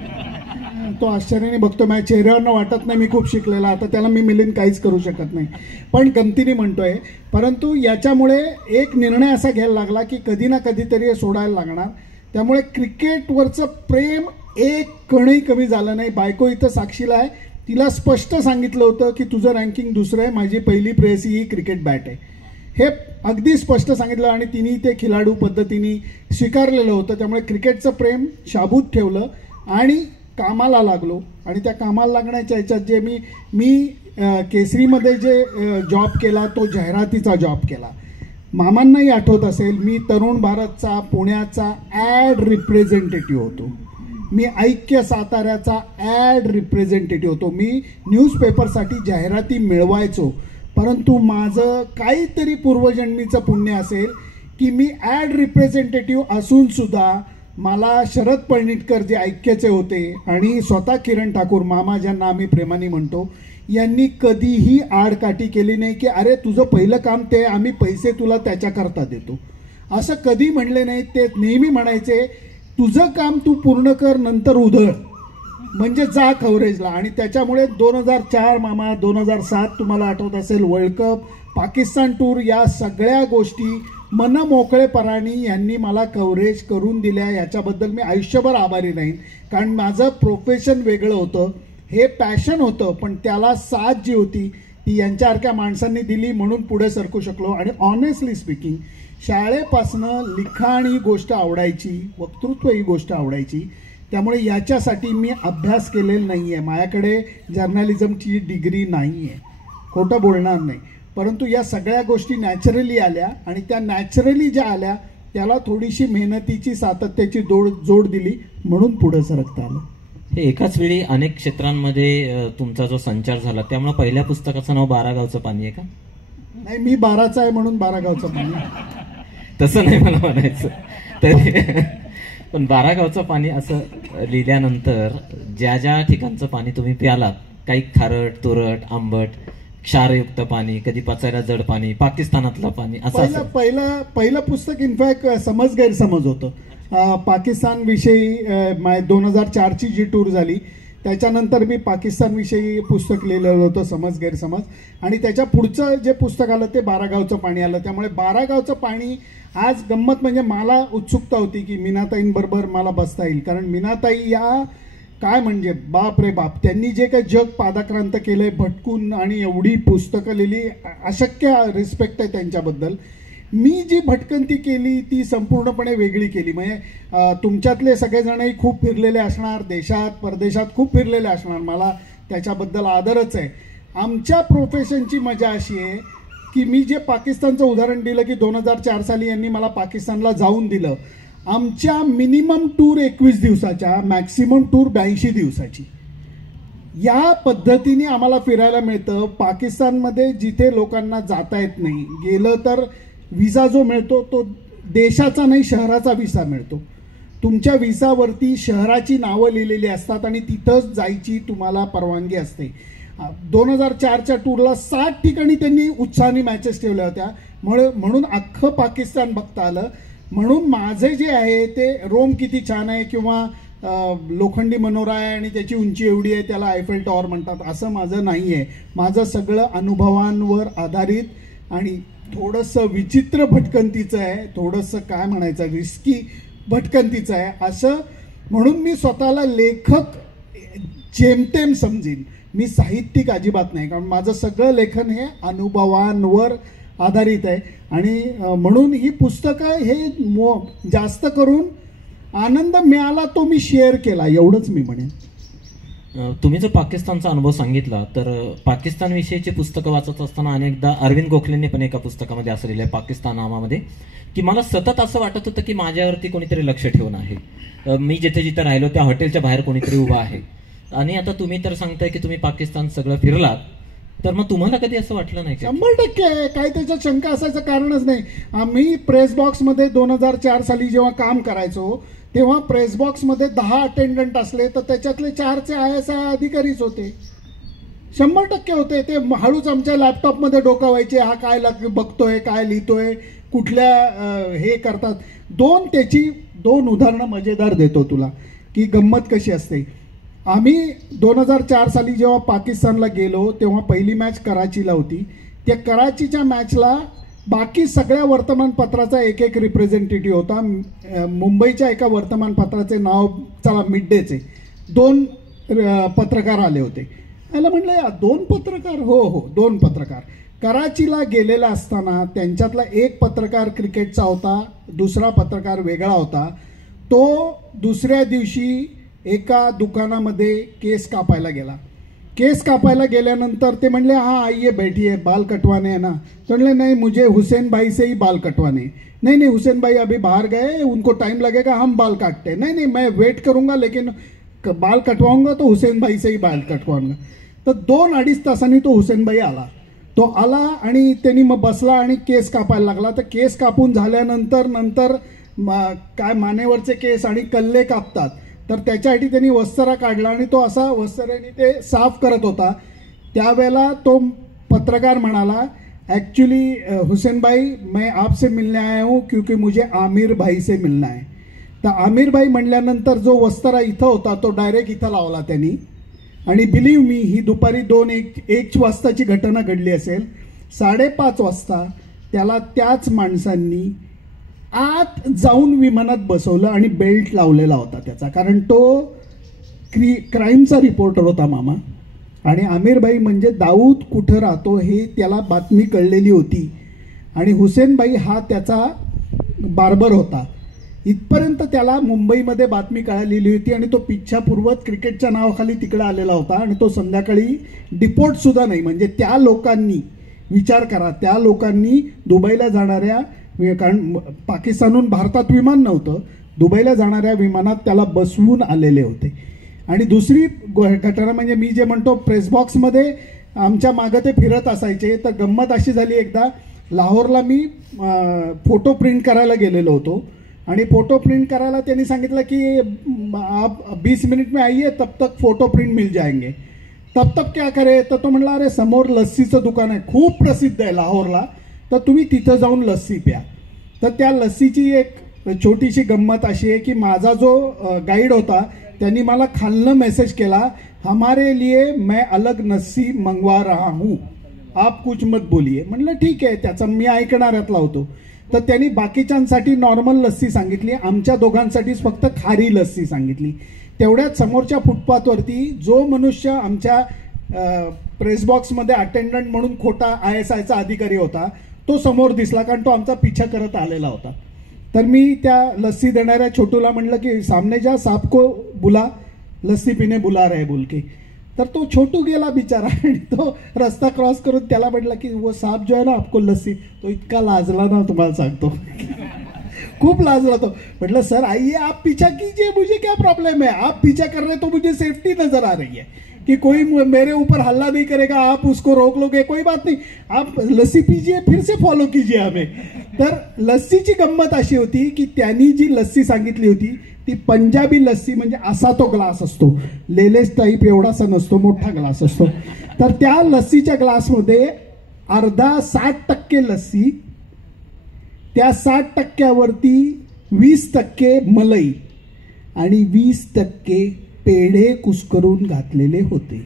तो आश्चर्याने बघतो, माझ्या चेहऱ्यावरनं वाटत नाही मी खूप शिकलेला, आता त्याला मी मिलिंद काहीच करू शकत नाही, पण गमतीने म्हणतोय. परंतु याच्यामुळे एक निर्णय असा घ्यायला लागला की कधी ना कधीतरी हे सोडायला लागणार. त्यामुळे क्रिकेटवरचं प्रेम एक कणही कमी झालं नाही. बायको इथं साक्षीला आहे, तिला स्पष्ट सांगितलं होतं की तुझं रँकिंग दुसरं आहे, माझी पहिली प्रेयसी ही क्रिकेट बॅट आहे, हे अगदी स्पष्ट सांगितलं आणि तिने ते खिलाडू पद्धतीने स्वीकारलेलं होतं. त्यामुळे क्रिकेटचं प्रेम शाबूत ठेवलं आणि कामाला लागलो. आणि त्या कामाला लागण्याच्या ह्याच्यात जे मी केसरीमध्ये जे जॉब केला तो जाहिरातीचा जॉब केला. मामांनाही आठवत असेल, मी तरुण भारतचा पुण्याचा ॲड रिप्रेझेंटेटिव्ह होतो. मी ऐक्य साताऱ्याचा ॲड रिप्रेझेंटेटिव्ह होतो. मी न्यूजपेपरसाठी जाहिराती मिळवायचो. परंतु माझं काहीतरी पूर्वजन्मीचं पुण्य असेल की मी ॲड रिप्रेझेंटेटिव्ह असूनसुद्धा मला शरद पळणिटकर जे ऐक्याचे होते आणि स्वतः किरण ठाकूर मामा ज्यांना आम्ही प्रेमाने म्हणतो, यांनी कधीही आडकाठी केली नाही की अरे तुझं पहिलं काम ते, आम्ही पैसे तुला त्याच्याकरता देतो, असं कधी म्हणले नाही. ते नेहमी म्हणायचे तुझं काम तू पूर्ण कर, नंतर उधळ, म्हणजे जा कव्हरेजला. आणि त्याच्यामुळे 2004 मामा, 2007 तुम्हाला आठवत असेल वर्ल्ड कप, पाकिस्तान टूर, या सगळ्या गोष्टी मनमोकळेपणाने यांनी मला कव्हरेज करून दिल्या. याच्याबद्दल मी आयुष्यभर आभारी राहीन. कारण माझं प्रोफेशन वेगळं होतं, हे पॅशन होतं, पण त्याला साथ जी होती ती यांच्यासारख्या माणसांनी दिली म्हणून पुढे सरकू शकलो. आणि ऑनेस्टली स्पीकिंग शाळेपासनं लिखाण ही गोष्ट आवडायची, वक्तृत्व ही गोष्ट आवडायची. त्यामुळे याच्यासाठी मी अभ्यास केलेला नाही आहे, माझ्याकडे जर्नलिझमची डिग्री नाही आहे, खोटं बोलणार नाही. परंतु या सगळ्या गोष्टी नॅचरली आल्या आणि त्या नॅचरली ज्या आल्या त्याला थोडीशी मेहनतीची, सातत्याची जोड दिली म्हणून पुढे सरकता आलं. हे एकाच वेळी अनेक क्षेत्रांमध्ये तुमचा जो संचार झाला, त्यामुळे पहिल्या पुस्तकाचं नाव 12 गावचं पाणी आहे का? नाही, मी 12चा आहे म्हणून 12 गावचं पाणी. तसं नाही मला म्हणायचं. तरी पण 12 गावचं पाणी असं लिहिल्यानंतर ज्या ज्या ठिकाणचं पाणी तुम्ही प्यालात, काही खारट, तुरट, आंबट, क्षारयुक्त पाणी, कधी पचायला जड पाणी, पाकिस्तानातलं पाणी, असं पहिलं पुस्तक इनफॅक्ट समज गैरसमज होतं. पाकिस्तान विषयी 2004ची जी टूर झाली त्याच्यानंतर मी पाकिस्तान विषयी पुस्तक लिहिलेलं होतं, समज गैरसमज. आणि त्याच्या पुढचं जे पुस्तक आलं ते 12 गावचं पाणी आलं. त्यामुळे 12 गावचं पाणी आज गंमत म्हणजे मला उत्सुकता होती की मीनाताईंबरोबर मला बसता येईल. कारण मीनाताई या काय म्हणजे बाप रे बाप, त्यांनी जे काही जग पादाक्रांत केलंय भटकून आणि एवढी पुस्तकं लिहिली, अशक्य रिस्पेक्ट आहे त्यांच्याबद्दल. मी जी भटकंती केली ती संपूर्णपणे वेगळी केली. म्हणजे तुमच्यातले सगळेजणही खूप फिरलेले असणार, देशात परदेशात खूप फिरलेले असणार, मला त्याच्याबद्दल आदरच आहे. आमच्या प्रोफेशनची मजा अशी आहे की मी जे पाकिस्तानचं उदाहरण दिलं की 2004 साली यांनी मला पाकिस्तानला जाऊन दिलं. आमच्या मिनिमम टूर 21 दिवसाच्या, मॅक्सिमम टूर 82 दिवसाची. या पद्धतीने आम्हाला फिरायला मिळतं. पाकिस्तानमध्ये जिथे लोकांना जाता येत नाही, गेलं तर विसा जो मिळतो तो देशाचा नाही शहराचा विसा मिळतो. तुमच्या विसावरती शहराची नावं लिहिलेली असतात आणि तिथंच जायची तुम्हाला परवानगी असते. 2004च्या टूरला 60 ठिकाणी त्यांनी उत्साहाने मॅचेस ठेवल्या होत्या, म्हणून अख्खं पाकिस्तान बघता आलं. म्हणून माझे जे आहे ते रोम किती छान आहे किंवा लोखंडी मनोरा आहे आणि त्याची उंची एवढी आहे त्याला आयफेल टॉवर म्हणतात असं माझं नाही आहे. माझं सगळं अनुभवांवर आधारित आणि थोडंसं विचित्र भटकंतीचं आहे, थोडंसं काय म्हणायचं रिस्की भटकंतीचं आहे. असं म्हणून मी स्वतःला लेखक जेमतेम समजीन, मी साहित्यिक अजिबात नाही, कारण माझं सगळं लेखन हे अनुभवांवर आधारित आहे. आणि म्हणून ही पुस्तकं हे जास्त करून आनंद मिळाला तो मी शेअर केला, एवढंच मी म्हणेन. तुम्ही जर पाकिस्तानचा अनुभव सांगितला तर पाकिस्तान विषयीची पुस्तकं वाचत असताना अनेकदा अरविंद गोखलेंनी पण एका पुस्तकामध्ये असं लिहिलं आहे पाकिस्तान नावामध्ये, की मला सतत असं वाटत होतं की माझ्यावरती कोणीतरी लक्ष ठेवून आहे, मी जिथे जिथे राहिलो त्या हॉटेलच्या बाहेर कोणीतरी उभा आहे. आणि आता तुम्ही तर सांगताय की तुम्ही पाकिस्तान सगळं फिरलात, तर मग तुम्हाला कधी असं वाटलं नाही? 100% काय त्याच्यात शंका असायचं कारणच नाही. आम्ही प्रेस बॉक्समध्ये 2004 साली जेव्हा काम करायचो तेव्हा प्रेस बॉक्समध्ये 10 अटेंडंट असले तर त्याच्यातले 4चे ISI अधिकारीच होते. 100% होते. ते हळूच आमच्या लॅपटॉपमध्ये डोकावायचे, हा काय बघतोय, काय लिहितोय, कुठल्या हे करतात. त्याची दोन उदाहरणं मजेदार देतो तुला की गंमत कशी असते. आम्ही 2004 साली जेव्हा पाकिस्तानला गेलो तेव्हा पहिली मॅच कराचीला होती. त्या कराचीच्या मॅचला बाकी सगळ्या वर्तमानपत्राचा एक रिप्रेझेंटेटिव्ह होता. मुंबईच्या एका वर्तमानपत्राचे नाव चला मिड डेचे 2 पत्रकार आले होते. याला म्हणलं 2 पत्रकार? हो 2 पत्रकार. कराचीला गेलेला असताना त्यांच्यातला एक पत्रकार क्रिकेटचा होता, दुसरा पत्रकार वेगळा होता. तो दुसऱ्या दिवशी एका दुकानामध्ये केस कापायला गेला. केस कापायला गेल्यानंतर ते म्हणले हाँ आइए बैठिए, बाल कटवाने हैं ना? तो म्हणले नहीं मुझे हुसैन भाई से ही बाल कटवाने. नहीं हुसैन भाई अभी बाहर गए, उनको टाइम लगेगा, हम बाल काटते हैं. नहीं मैं वेट करूंगा लेकिन बाल कटवाऊंगा तो हुसैन भाई से ही बाल कटवाऊंगा. तर 2-2.5 तासांनी तो हुसैन भाई आला. तो आला आणि त्यांनी मग बसला आणि केस कापायला लागला. तर केस कापून झाल्यानंतर काय मानेवरचे केस आणि कल्ले कापतात, तर त्याच्यासाठी त्यांनी वस्त्रा काढला आणि तो असा वस्त्र्याने ते साफ करत होता. त्यावेळेला तो पत्रकार म्हणाला ॲक्च्युली हुसैन भाई मैं आपसे मिलने आया हूँ क्योंकि मुझे आमिर भाई से मिलना है. तर आमिर भाई म्हणल्यानंतर जो वस्त्रा इथं होता तो डायरेक्ट इथं लावला त्यांनी. आणि बिलीव्ह मी ही दुपारी 2-1 वाजताची घटना घडली असेल. 5:30 वाजता त्याला त्याच माणसांनी आत जाऊन विमानात बसवलं आणि बेल्ट लावलेला होता त्याचा, कारण तो क्राईमचा रिपोर्टर होता मामा. आणि आमिरभाई म्हणजे दाऊद कुठं राहतो हे त्याला बातमी कळलेली होती. आणि हुसेनभाई हा त्याचा बार्बर होता. इथपर्यंत त्याला मुंबईमध्ये बातमी कळलेली होती आणि तो पिच्छापूर्वक क्रिकेटच्या नावाखाली तिकडे आलेला होता. आणि तो संध्याकाळी डिपोर्टसुद्धा नाही, म्हणजे त्या लोकांनी विचार करा, त्या लोकांनी दुबईला जाणाऱ्या, कारण पाकिस्तानहून भारतात विमान नव्हतं, दुबईला जाणाऱ्या विमानात त्याला बसवून आलेले होते. आणि दुसरी घटना म्हणजे मी जे म्हणतो प्रेस बॉक्समध्ये आमच्या मागं ते फिरत असायचे. तर गंमत अशी झाली, एकदा लाहोरला मी फोटो प्रिंट करायला गेलेलो होतो आणि फोटो प्रिंट करायला त्यांनी सांगितलं की आप 20 मिनिट में आइए तब तक फोटो प्रिंट मिल जाएंगे. तब तक क्या करे, तर तो म्हणला अरे समोर लस्सीचं दुकान आहे, खूप प्रसिद्ध आहे लाहोरला, तर तुम्ही तिथं जाऊन लस्सी प्या. तर त्या लस्सीची एक छोटीशी गंमत अशी आहे की माझा जो गाईड होता त्यांनी मला खालनं मेसेज केला, हमारे लिए मैं अलग लस्सी मंगवा रहा हूँ, आप कुछ मत बोलिए. म्हणलं ठीक आहे, त्याचा मी ऐकणाऱ्यातला होतो. तर त्यांनी बाकीच्यांसाठी नॉर्मल लस्सी सांगितली, आमच्या दोघांसाठीच फक्त खारी लस्सी सांगितली. तेवढ्यात समोरच्या फुटपाथवरती जो मनुष्य आमच्या प्रेस बॉक्समध्ये अटेंडंट म्हणून खोटा ISIचा अधिकारी होता तो समोर दिसला, कारण तो आमचा पिछा करत आलेला होता. तर मी त्या लस्सी देणाऱ्या छोटूला म्हणलं की सामने जा साहब को बुला, लस्सी पिणे बुला रहे बोल के. तर तो छोटू गेला बिचारा आणि तो रस्ता क्रॉस करून त्याला म्हटलं की वो साहब जो है ना आपको लस्सी. तो इतका लाजला ना तुम्हाला सांगतो, खूप लाजला तो. म्हटलं सर आइए आप पीछा कीजिए, मुझे क्या प्रॉब्लम है, आप पीछा कर रहे तो मुझे सेफ्टी नजर आ रही है. कि कोई मेरे ऊपर हल्ला नहीं करेगा, आप उसको रोक लोगे, कोई बात नहीं, आप लस्सी पीजिए, फिर से फॉलो कीजिए हमें. तर लस्सीची गंमत अशी होती की त्यांनी जी लस्सी सांगितली होती ती पंजाबी लस्सी, म्हणजे असा तो ग्लास असतो, लेलेस टाईप एवढासा नसतो, मोठा ग्लास असतो. तर त्या लस्सीच्या ग्लासमध्ये अर्धा 60% लस्सी, त्या 60%वरती 20% मलई आणि 20% पेढे कुस्करून घातलेले होते.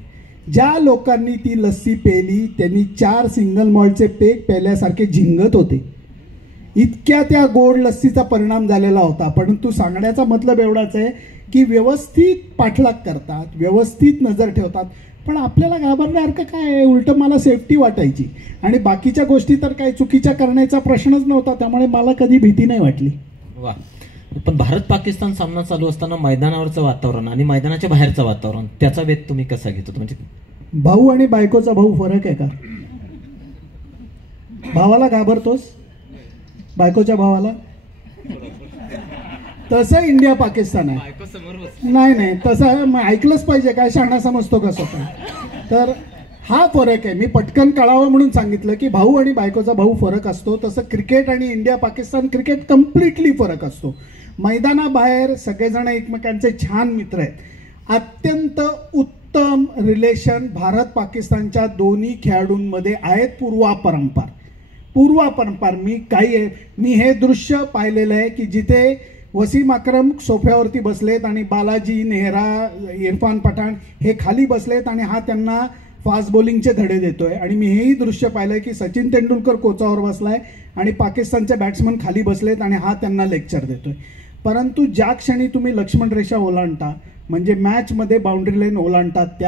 ज्या लोकांनी ती लस्सी पेली त्यांनी 4 सिंगल मॉल्टचे पेक पेल्यासारखे झिंगत होते. इतक्या त्या गोड लस्सीचा परिणाम झालेला होता. परंतु सांगण्याचा मतलब एवढाच आहे की व्यवस्थित पाठलाग करतात, व्यवस्थित नजर ठेवतात, पण आपल्याला घाबरण्यासारखं काय आहे? उलट मला सेफ्टी वाटायची आणि बाकीच्या गोष्टी तर काही चुकीच्या करण्याचा प्रश्नच नव्हता, त्यामुळे मला कधी भीती नाही वाटली. वा. पण भारत पाकिस्तान सामना चालू असताना मैदानावरचं वातावरण आणि मैदानाच्या बाहेरचं वातावरण, त्याचा वेध तुम्ही कसा घेतो? म्हणजे भाऊ आणि बायकोचा भाऊ फरक आहे का? भावाला घाबरतोस, बायकोच्या भावाला? तसं इंडिया पाकिस्तान आहे. नाही तसं ऐकलंच पाहिजे, काय शहाणा समजतो का स्वतः? तर हा फरक आहे. मी पटकन कळावं म्हणून सांगितलं की भाऊ आणि बायकोचा भाऊ फरक असतो. तसं क्रिकेट आणि इंडिया पाकिस्तान क्रिकेट कम्प्लिटली फरक असतो. मैदानाबाहेर सगळेजण एकमेकांचे छान मित्र आहेत. अत्यंत उत्तम रिलेशन भारत पाकिस्तानच्या दोन्ही खेळाडूंमध्ये आहेत. पूर्वापरंपार मी हे दृश्य पाहिलेलं आहे की जिथे वसीम अक्रम सोफ्यावरती बसलेत आणि बालाजी नेहरा, इरफान पठाण हे खाली बसलेत आणि हा त्यांना फास्ट बॉलिंगचे धडे देतोय. आणि मी हेही दृश्य पाहिलंय की सचिन तेंडुलकर कोचावर बसलाय आणि पाकिस्तानचे बॅट्समन खाली बसलेत आणि हा त्यांना लेक्चर देतोय. परंतु ज्या क्षणी तुम्ही लक्ष्मण रेषा ओलांडता, म्हणजे मॅचमध्ये बाउंड्री लाईन ओलांडतात,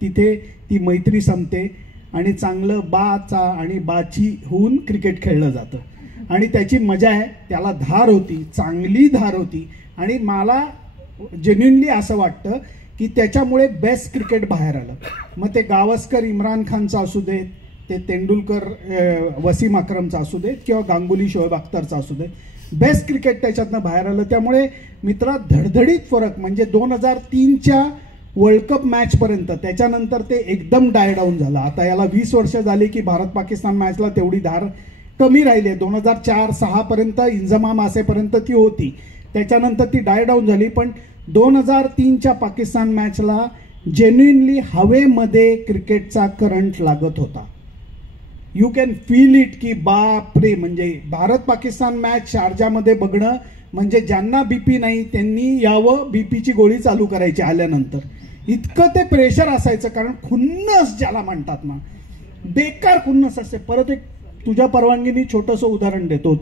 तिथे ती मैत्री संपते आणि चांगलं बाचा आणि बाची होऊन क्रिकेट खेळलं जातं. आणि त्याची मजा आहे, त्याला धार होती, चांगली धार होती. आणि मला जेन्युनली असं वाटतं की त्याच्यामुळे बेस्ट क्रिकेट बाहेर आलं. मग ते गावस्कर इम्रान खानचं असू देत, ते तेंडुलकर वसीम अक्रमचा असू देत किंवा गांगुली शोएब अख्तरचा असू देत, बेस्ट क्रिकेट त्याच्यातनं बाहेर आलं. त्यामुळे मित्रा धडधडीत फरक, म्हणजे 2003च्या वर्ल्ड कप मॅचपर्यंत, त्याच्यानंतर ते एकदम डाय डाऊन झालं. आता याला 20 वर्ष झाली की भारत पाकिस्तान मॅचला तेवढी धार कमी राहिली. 2004-06 पर्यंत इंजमाम असेपर्यंत ती होती, त्याच्यानंतर ती डाय डाऊन झाली. पण 2003च्या पाकिस्तान मॅचला जेन्युइनली हवेमध्ये क्रिकेटचा करंट लागत होता. यू कॅन फील इट की बापरे, म्हणजे भारत पाकिस्तान मॅच शारजामध्ये बघणं म्हणजे ज्यांना बीपी नाही त्यांनी यावं, बीपीची गोळी चालू करायची आल्यानंतर. इतकं ते प्रेशर असायचं, कारण खुन्नस ज्याला म्हणतात ना, बेकार खुन्नस असते. परत एक तुझ्या परवानगीने छोटंसं उदाहरण देतो.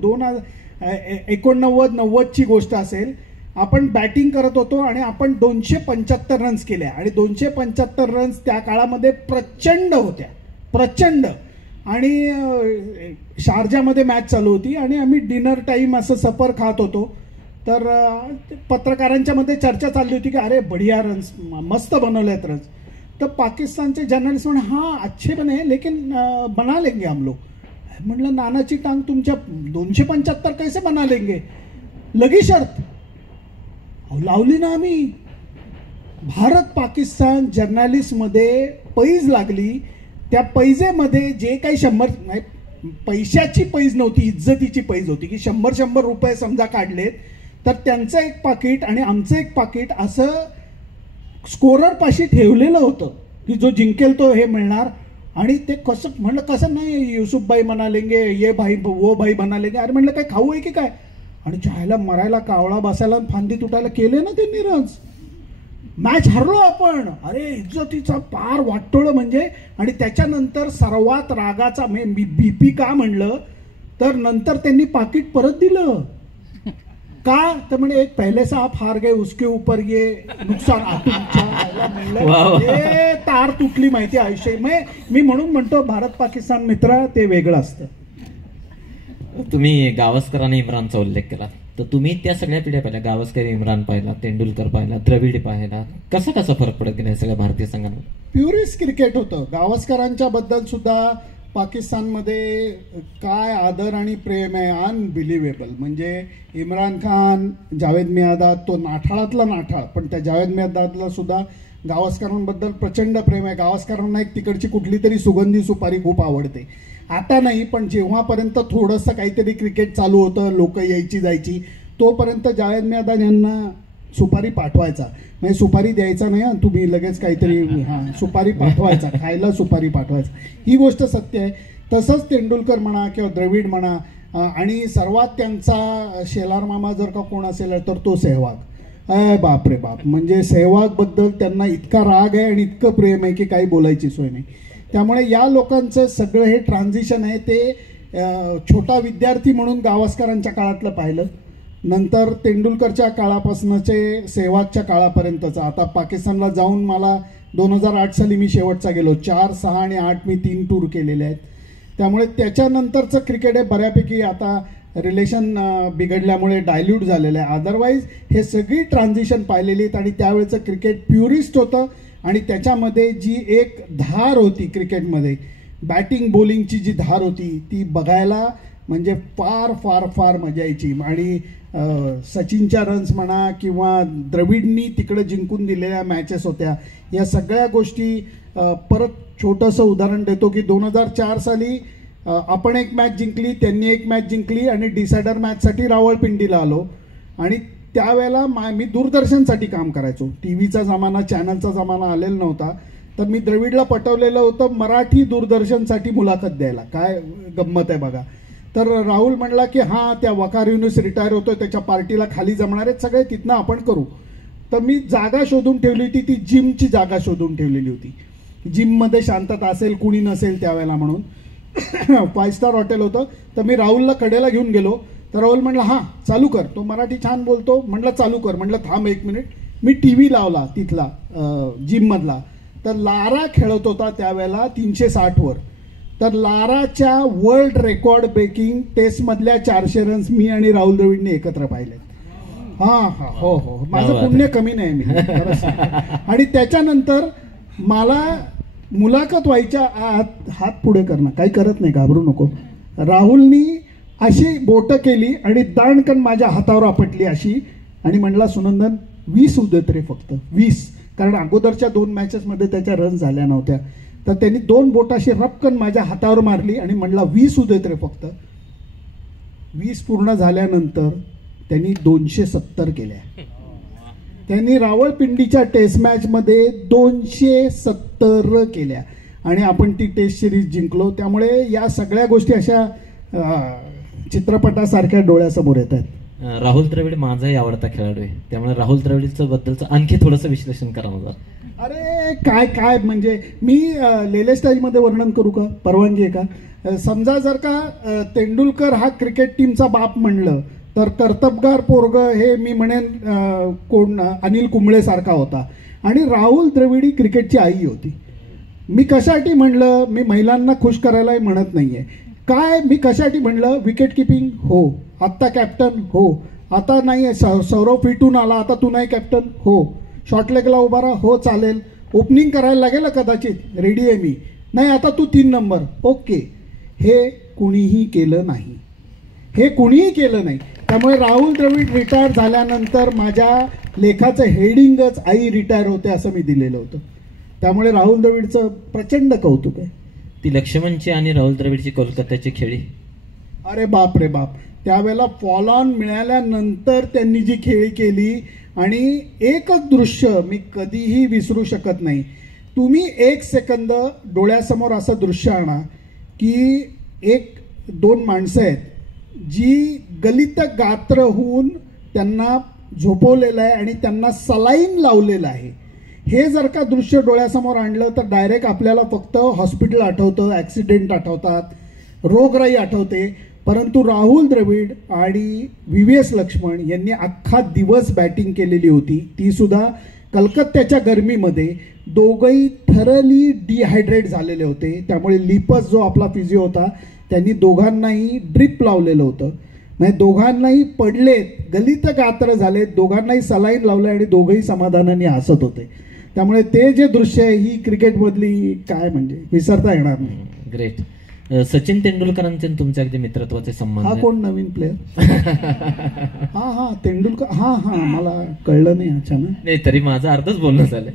1989-90ची गोष्ट असेल. आपण बॅटिंग करत होतो आणि आपण 275 रन्स केल्या आणि 275 रन्स त्या काळामध्ये प्रचंड होत्या, प्रचंड. आणि शारजामध्ये मॅच चालू होती आणि आम्ही डिनर टाईम असं सफर खात होतो. तर पत्रकारांच्या मध्ये चर्चा चालली होती की अरे बढिया रन्स, मस्त बनवलेत रन्स. तर पाकिस्तानचे जर्नलिस्ट म्हणे हाँ अच्छे बने लेकिन बना लेंगे हम लोग. म्हटलं नानाची टांग, तुमच्या 275 कैसे बना लेंगे? लगी शर्त लावली ना आम्ही. भारत पाकिस्तान जर्नलिस्टमध्ये पैज लागली. त्या पैजेमध्ये जे काही 100 पैशाची पैज नव्हती, इज्जतीची पैज होती की 100 रुपये समजा काढलेत तर त्यांचं एक पाकिट आणि आमचं एक पाकिट असं स्कोरर पाशी ठेवलेलं होतं की जो जिंकेल तो हे मिळणार. आणि ते कसं म्हणलं, कसं नाही युसुफ भाई बना लेंगे, ये भाई वो भाई बना लेंगे. अरे म्हणलं काय खाऊ आहे की काय? आणि चहायला मरायला, कावळा बसायला, फांदी तुटायला केले ना त्यांनी रन्स. मॅच हरलो आपण. अरे इज्जतीचा पार वाटोळं म्हणजे. आणि त्याच्यानंतर सर्वात रागाचा बीपी का म्हणलं तर नंतर त्यांनी पाकिट परत दिलं. का तर म्हणे एक पहले से आप हार गए उसके ऊपर ये नुकसान म्हणलं. तार तुटली माहिती आयुष्य. मी म्हणून म्हणतो भारत पाकिस्तान मित्र ते वेगळं असतं. तुम्ही गावस्कर आणि इम्रानचा उल्लेख केला, तर तुम्ही त्या सगळ्या पिढ्या पाहिल्या, गावस्कर, इम्रान पाहिला, तेंडुलकर पाहिला, द्रविड पाहिला. कसा फरक पडत गेला सगळ्या भारतीय संघांवर? प्युरिस्ट क्रिकेट होतं. गावस्करांच्या बद्दल सुद्धा पाकिस्तानमध्ये काय आदर आणि प्रेम आहे, अनबिलिव्हेबल. म्हणजे इम्रान खान, जावेद मियादाद, तो नाठाळातला नाठाळ, पण त्या जावेद मियादादला सुद्धा गावस्करांबद्दल प्रचंड प्रेम आहे. गावस्करांना एक तिकडची कुठली तरी सुगंधी सुपारी खूप आवडते. आता नाही, पण जेव्हापर्यंत थोडंसं काहीतरी क्रिकेट चालू होतं, लोक यायची जायची, तोपर्यंत जावेद मियादाद यांना सुपारी पाठवायचा. म्हणजे सुपारी द्यायचा नाही, तुम्ही लगेच काहीतरी सुपारी पाठवायचा, खायला सुपारी पाठवायचा. ही गोष्ट सत्य आहे. तसंच तेंडुलकर म्हणा किंवा द्रविड म्हणा, आणि सर्वात त्यांचा शेलार मामा जर का कोण असेल तर तो सेहवाग. बाप रे बाप, म्हणजे सेहवागबद्दल त्यांना इतका राग आहे आणि इतकं प्रेम आहे की काही बोलायची सोय नाही. त्यामुळे या लोकांचं सगळं हे ट्रान्झिशन आहे ते छोटा विद्यार्थी म्हणून गावस्करांच्या काळातलं पाहिलं, नंतर तेंडुलकरच्या काळापासूनचे सेहवागच्या काळापर्यंतचं. आता पाकिस्तानला जाऊन मला 2008 साली मी शेवटचा गेलो. 4, 6 आणि 8 मी 3 टूर केलेले आहेत. त्यामुळे त्याच्यानंतरचं क्रिकेट हे बऱ्यापैकी आता रिलेशन बिघडल्यामुळे डायल्यूट झालेलं आहे. अदरवाईज हे सगळी ट्रान्झिशन पाहिलेली आहेत आणि त्यावेळेचं क्रिकेट प्युरिस्ट होतं आणि त्याच्यामध्ये जी एक धार होती क्रिकेटमध्ये, बॅटिंग बॉलिंगची जी धार होती ती बघायला म्हणजे फार फार फार मजा यायची. आणि सचिनच्या रन्स म्हणा किंवा द्रविडनी तिकडं जिंकून दिलेल्या मॅचेस होत्या, या सगळ्या गोष्टी. परत छोटंसं उदाहरण देतो की 2004 साली आपण एक मॅच जिंकली, त्यांनी एक मॅच जिंकली आणि डिसायडर मॅचसाठी रावळपिंडीला आलो. आणि त्यावेळेला मी दूरदर्शनसाठी काम करायचो. टी व्हीचा जमाना, चॅनलचा जमाना आलेला नव्हता. तर मी द्रविडला पटवलेलं होतं मराठी दूरदर्शनसाठी मुलाखत द्यायला. काय गंमत आहे बघा. तर राहुल म्हणला की हां, त्या वकार युनुस रिटायर होतोय, त्याच्या पार्टीला खाली जमणार आहेत सगळे, तिथनं आपण करू. तर मी जागा शोधून ठेवली होती, ती जिमची जागा शोधून ठेवलेली होती. जिममध्ये शांतता असेल, कुणी नसेल त्यावेळेला म्हणून. 5 स्टार हॉटेल होतं. तर मी राहुलला कडेला घेऊन गेलो. तर राहुल म्हणला हां चालू कर, तो मराठी छान बोलतो. म्हटलं चालू कर. म्हटलं थांब 1 मिनिट. मी टी व्ही लावला तिथला जिममधला. तर लारा खेळत होता त्यावेळेला 360 वर. तर लाराच्या वर्ल्ड रेकॉर्ड ब्रेकिंग टेस्टमधल्या 400 रन्स मी आणि राहुल द्रविडने एकत्र पाहिले. हो, माझं पुण्य कमी नाही मी. आणि त्याच्यानंतर मला मुलाखत व्हायच्या हात पुढे करणं, काही करत नाही, घाबरू नको. राहुलनी अशी बोटं केली आणि दाणकन माझ्या हातावर आपटली अशी, आणि म्हणला सुनंदन 20 उदेत रे, फक्त 20. कारण अगोदरच्या 2 मॅचेसमध्ये त्याच्या रन झाल्या नव्हत्या. तर त्यांनी 2 बोट अशी रपकन माझ्या हातावर मारली आणि म्हणला 20 उदेत रे फक्त. 20 पूर्ण झाल्यानंतर त्यांनी 270 केल्या. त्यांनी रावळपिंडीच्या टेस्ट मॅचमध्ये 270 केल्या आणि आपण ती टेस्ट सिरीज जिंकलो. त्यामुळे या सगळ्या गोष्टी अशा चित्रपटासारख्या डोळ्यासमोर येत आहेत. राहुल द्रविड माझाही आवडता खेळाडू आहे, त्यामुळे राहुल द्रविडचं बद्दलचं आणखी थोडंसं विश्लेषण करा मला. अरे काय म्हणजे मी लेले स्टाईलमध्ये वर्णन करू का, परवानगी आहे का? समजा जर का तेंडुलकर हा क्रिकेट टीमचा बाप म्हणलं तर कर्तबगार पोरग हे मी म्हणेन कोण अनिल कुंबळे सारखा होता. आणि राहुल द्रविड ही क्रिकेटची आई होती. मी कशासाठी म्हणलं, मी महिलांना खुश करायलाही म्हणत नाहीये. काय मी कशासाठी म्हणलं, विकेट किपिंग हो, आत्ता कॅप्टन हो, आता नाही सौरव फिटून आला, आता तू नाही कॅप्टन हो, शॉर्ट लेगला उभा राहा हो चालेल, ओपनिंग करायला लागेल कदाचित, रेडी आहे मी, नाही आता तू 3 नंबर ओके. हे कुणीही केलं नाही, हे कुणीही केलं नाही. त्यामुळे राहुल द्रविड रिटायर झाल्यानंतर माझ्या लेखाचं हेडिंगच आई रिटायर होते असं मी दिलेलं होतं. त्यामुळे राहुल द्रविडचं प्रचंड कौतुक आहे. ती लक्ष्मणची आणि राहुल द्रविडची कोलकात्याची खेळी, अरे बाप रे बाप. त्यावेळेला फॉल ऑन मिळाल्यानंतर त्यांनी जी खेळी केली आणि एकच दृश्य मी कधीही विसरू शकत नाही. तुम्ही 1 सेकंद डोळ्यासमोर असं दृश्य आणा की 1-2 माणसं आहेत जी गलित गात्र होऊन त्यांना झोपवलेलं आहे आणि त्यांना सलाईन लावलेलं आहे. हे जर का दृश्य डोळ्यासमोर आणलं तर डायरेक्ट आपल्याला फक्त हॉस्पिटल आठवतं, ॲक्सिडेंट आठवतात, रोगराई आठवते. परंतु राहुल द्रविड आणि VVS लक्ष्मण यांनी अख्खा दिवस बॅटिंग केलेली होती, ती सुद्धा कलकत्त्याच्या गरमीमध्ये. दोघंही थरली डिहायड्रेट झालेले होते. त्यामुळे लिपस जो आपला फिजिओ होता त्यांनी दोघांनाही ड्रिप लावलेलं होतं. म्हणजे दोघांनाही पडलेत, गलित गात्र झालेत, दोघांनाही सलाईन लावले आणि दोघंही समाधानाने हसत होते. त्यामुळे ते जे दृश्य आहे ही क्रिकेटमधली काय म्हणजे विसरता येणार नाही. ग्रेट. सचिन तेंडुलकरांचे तुमचे अगदी मित्रत्वाचे संबंध. हा कोण नवीन प्लेअर? हा तेंडुलकर. हा मला कळलं नाही अचानक. नाही तरी माझं अर्धच बोलणं झालंय.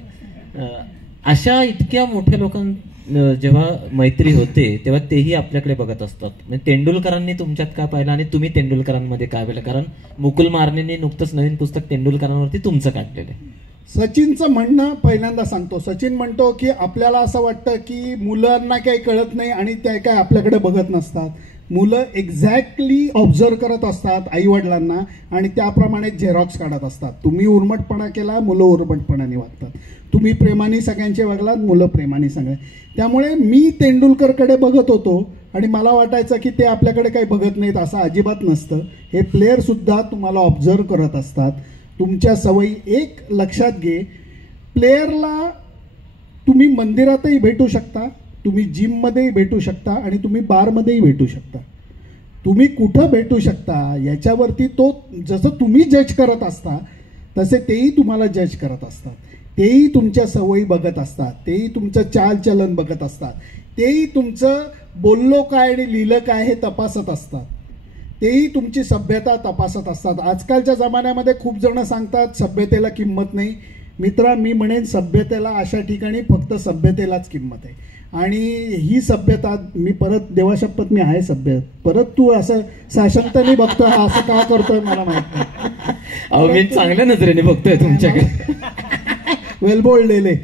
अशा इतक्या मोठ्या जेव्हा मैत्री होते तेव्हा तेही आपल्याकडे बघत असतात. म्हणजे तेंडुलकरांनी तुमच्यात काय पाहिलं आणि तुम्ही तेंडुलकरांमध्ये काय पाहिलं? कारण मुकुल मार्नेंनी नुकतंच नवीन पुस्तक तेंडुलकरांवरती तुमचं काढलेलं आहे. सचिनचं म्हणणं पहिल्यांदा सांगतो. सचिन म्हणतो की आपल्याला असं वाटतं की मुलांना काही कळत नाही आणि ते काय आपल्याकडे बघत नसतात. मुलं एक्झॅक्टली ऑब्झर्व करत असतात आईवडिलांना आणि त्याप्रमाणे झेरॉक्स काढत असतात. तुम्ही उर्मटपणा केला, मुलं उर्मटपणाने वागतात. तुम्ही प्रेमाने सगळ्यांचे वागलात, मुलं प्रेमाने सगळे. त्यामुळे मी तेंडुलकरकडे बघत होतो आणि मला वाटायचं की ते आपल्याकडे काही बघत नाहीत. असं अजिबात नसतं. हे प्लेयरसुद्धा तुम्हाला ऑब्झर्व करत असतात. तुमच्या सवयी एक लक्षात घे, प्लेयरला तुम्ही मंदिरातही भेटू शकता, तुम्ही जिममध्येही भेटू शकता आणि तुम्ही बारमध्येही भेटू शकता. तुम्ही कुठं भेटू शकता याच्यावरती तो जसं तुम्ही जज करत असता तसे तेही तुम्हाला जज करत असतात. तेही तुमच्या सवयी बघत असतात, तेही तुमचं चालचलन बघत असतात, तेही तुमचं बोललो काय आणि लिहिलं काय हे तपासत असतात, तेही तुमची सभ्यता तपासत असतात. आजकालच्या जमान्यामध्ये खूप जण सांगतात सभ्यतेला किंमत नाही. मित्रा, मी म्हणेन सभ्यतेला अशा ठिकाणी फक्त सभ्यतेलाच किंमत आहे. आणि ही सभ्यता, मी परत देवाशपथ मी आहे सभ्य, परत तू असं साशंकताने बघतोय, असं का करतोय मला माहित नाही. मी चांगल्या नजरेने बघतोय तुमच्याकडे. वेल बोललेले.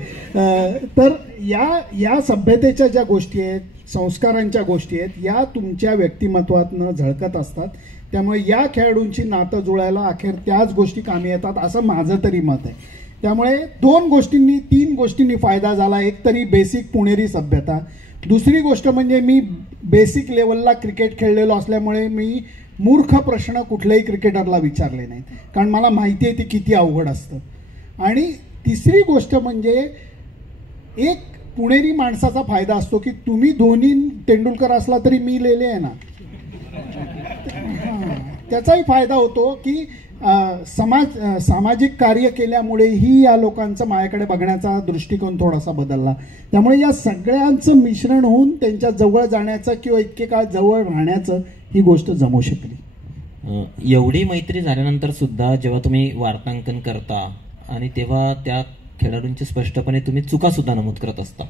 तर या सभ्यतेच्या ज्या गोष्टी आहेत, संस्कारांच्या गोष्टी आहेत, या तुमच्या व्यक्तिमत्वातनं झळकत असतात. त्यामुळे या खेळाडूंची नातं जुळायला अखेर त्याच गोष्टी कामी येतात असं माझं तरी मत आहे. त्यामुळे तीन गोष्टींनी फायदा झाला. एक तरी बेसिक पुणेरी सभ्यता, दुसरी गोष्ट म्हणजे मी बेसिक लेवलला क्रिकेट खेळलेलो असल्यामुळे मी मूर्ख प्रश्न कुठल्याही क्रिकेटरला विचारले नाहीत, कारण मला माहिती आहे ती किती अवघड असतं. आणि तिसरी गोष्ट म्हणजे एक पुणेरी माणसाचा फायदा असतो की तुम्ही धोनी तेंडुलकर असला तरी मी लेले आहे ना, त्याचाही फायदा होतो की सामाजिक कार्य केल्यामुळेही या लोकांचा माझ्याकडे बघण्याचा दृष्टिकोन थोडासा बदलला. त्यामुळे या सगळ्यांचं मिश्रण होऊन त्यांच्या जवळ जाण्याचं किंवा इतके काळ जवळ राहण्याचं ही गोष्ट जमू शकली. एवढी मैत्री झाल्यानंतर सुद्धा जेव्हा तुम्ही वार्तांकन करता आणि तेव्हा त्या खेळाडूंची स्पष्टपणे तुम्ही चुका सुद्धा नमूद करत असता,